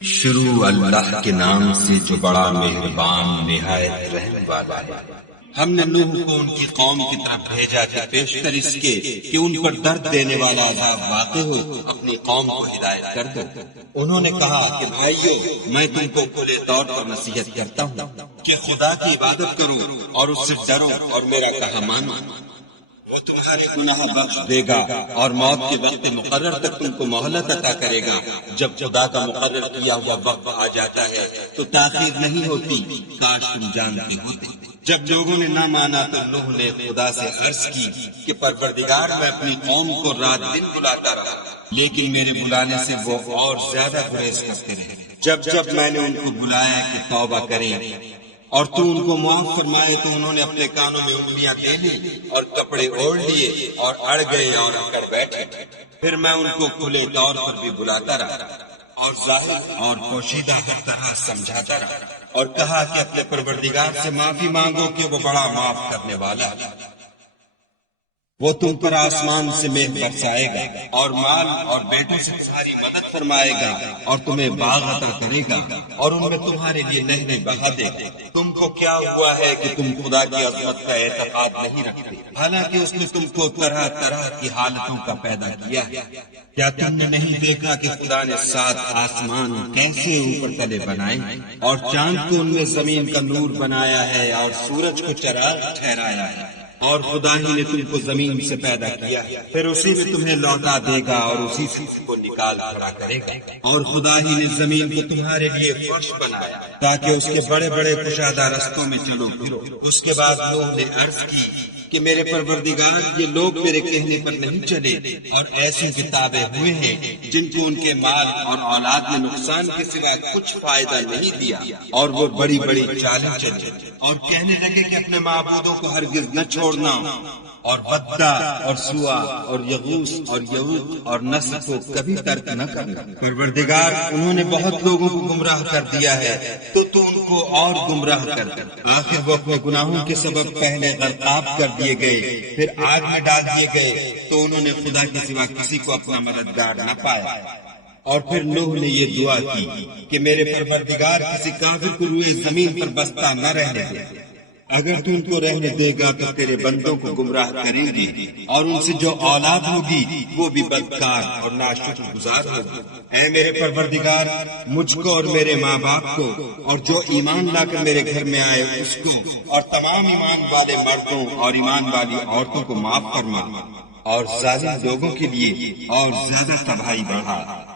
شروع اللہ کے نام سے جو بڑا مہربان نہایت رحم والا ہے۔ ہم نے نوح کو ان کی قوم کی طرف بھیجا کہ پیشتر اس کے کہ ان پر درد دینے والا عذاب واقع ہو اپنی قوم کو ہدایت کر دو۔ انہوں نے کہا کہ بھائیو، میں تم کو کھلے طور پر نصیحت کرتا ہوں کہ خدا کی عبادت کرو اور اس سے ڈرو اور میرا کہا مانو۔ وہ تمہارے گناہ بخش دے گا اور موت کے وقت مقرر تک تم کو مہلت عطا کرے گا۔ جب خدا کا مقرر کیا ہوا وقت آ جاتا ہے تو تاخیر نہیں ہوتی، کاش تم جانتے ہوتے۔ جب لوگوں نے نہ مانا تو نوح نے خدا سے عرض کی کہ پروردگار، میں اپنی قوم کو رات دن بلاتا رہا، لیکن میرے بلانے سے وہ اور زیادہ گریز کرتے رہے۔ جب میں نے ان کو بلایا کہ توبہ کریں اور تو ان کو معاف فرمائے تو انہوں نے اپنے کانوں میں انگلیاں دے لی اور کپڑے اوڑھ لیے اور اڑ گئے اور اکڑ بیٹھے۔ پھر میں ان کو کھلے طور پر بھی بلاتا رہا اور ظاہر اور پوشیدہ ہر طرح سمجھاتا رہا اور کہا کہ اپنے پروردگار سے معافی مانگو کہ وہ بڑا معاف کرنے والا ہے۔ وہ تم پر آسمان سے مہ برسائے گا اور مال اور بیٹوں سے تمہاری مدد فرمائے گا اور تمہیں باغ عطا کرے گا اور ان میں تمہارے لیے نہریں بہا دے گا۔ تم کو کیا ہوا ہے کہ تم خدا کی عظمت کا اعتقاد نہیں رکھتے، حالانکہ اس نے تم کو طرح طرح کی حالتوں کا پیدا کیا ہے؟ کیا تم نے نہیں دیکھا کہ خدا نے 7 آسمان کیسے اوپر تلے بنائے اور چاند کو ان میں زمین کا نور بنایا ہے اور سورج کو چراغ ٹھہرایا ہے؟ اور خدا ہی نے تم کو زمین سے پیدا کیا، پھر اسی میں تمہیں لوٹا دے گا اور اسی سے تم کو نکال کھڑا کرے گا۔ اور خدا ہی نے زمین کو تمہارے لیے فرش بنایا تاکہ اس کے بڑے بڑے کشادہ رستوں میں چلو پھرو۔ اس کے بعد نوح نے عرض کی کہ میرے پروردگار، یہ لوگ میرے کہنے پر نہیں چلے اور ایسی کتابیں ہوئے ہیں جن کو ان کے مال اور اولاد میں نقصان کے سوا کچھ فائدہ نہیں دیا، اور وہ بڑی بڑی چالیں چلے اور کہنے لگے کہ اپنے معبودوں کو ہرگز نہ چھوڑنا، اور ودہ اور سوا اور یغوث اور یعوق اور نصر کو کبھی ترک نہ کرنا۔ پروردگار، انہوں نے بہت لوگوں کو گمراہ کر دیا ہے تو ان کو اور گمراہ کر دے۔ آخر وہ اپنے گناہوں کے سبب پہلے غرقاب کر دیے گئے، پھر آگ میں ڈال دیے گئے تو انہوں نے خدا کے سوا کسی کو اپنا مددگار نہ پایا۔ اور پھر نوح نے یہ دعا کی کہ میرے پروردگار، کسی کافر کو روئے زمین پر بستہ نہ رہنے دے۔ اگر تو ان کو رہنے دے گا تو تیرے بندوں کو گمراہ کریں گے اور ان سے جو اولاد ہوگی وہ بھی بدکار اور ناشکر گزار ہوگی۔ اے میرے پروردگار، مجھ کو اور میرے ماں باپ کو اور جو ایمان لا کر میرے گھر میں آئے اس کو اور تمام ایمان والے مردوں اور ایمان والی عورتوں کو معاف فرما، اور ظالم لوگوں کے لیے اور زیادہ تباہی بڑھا۔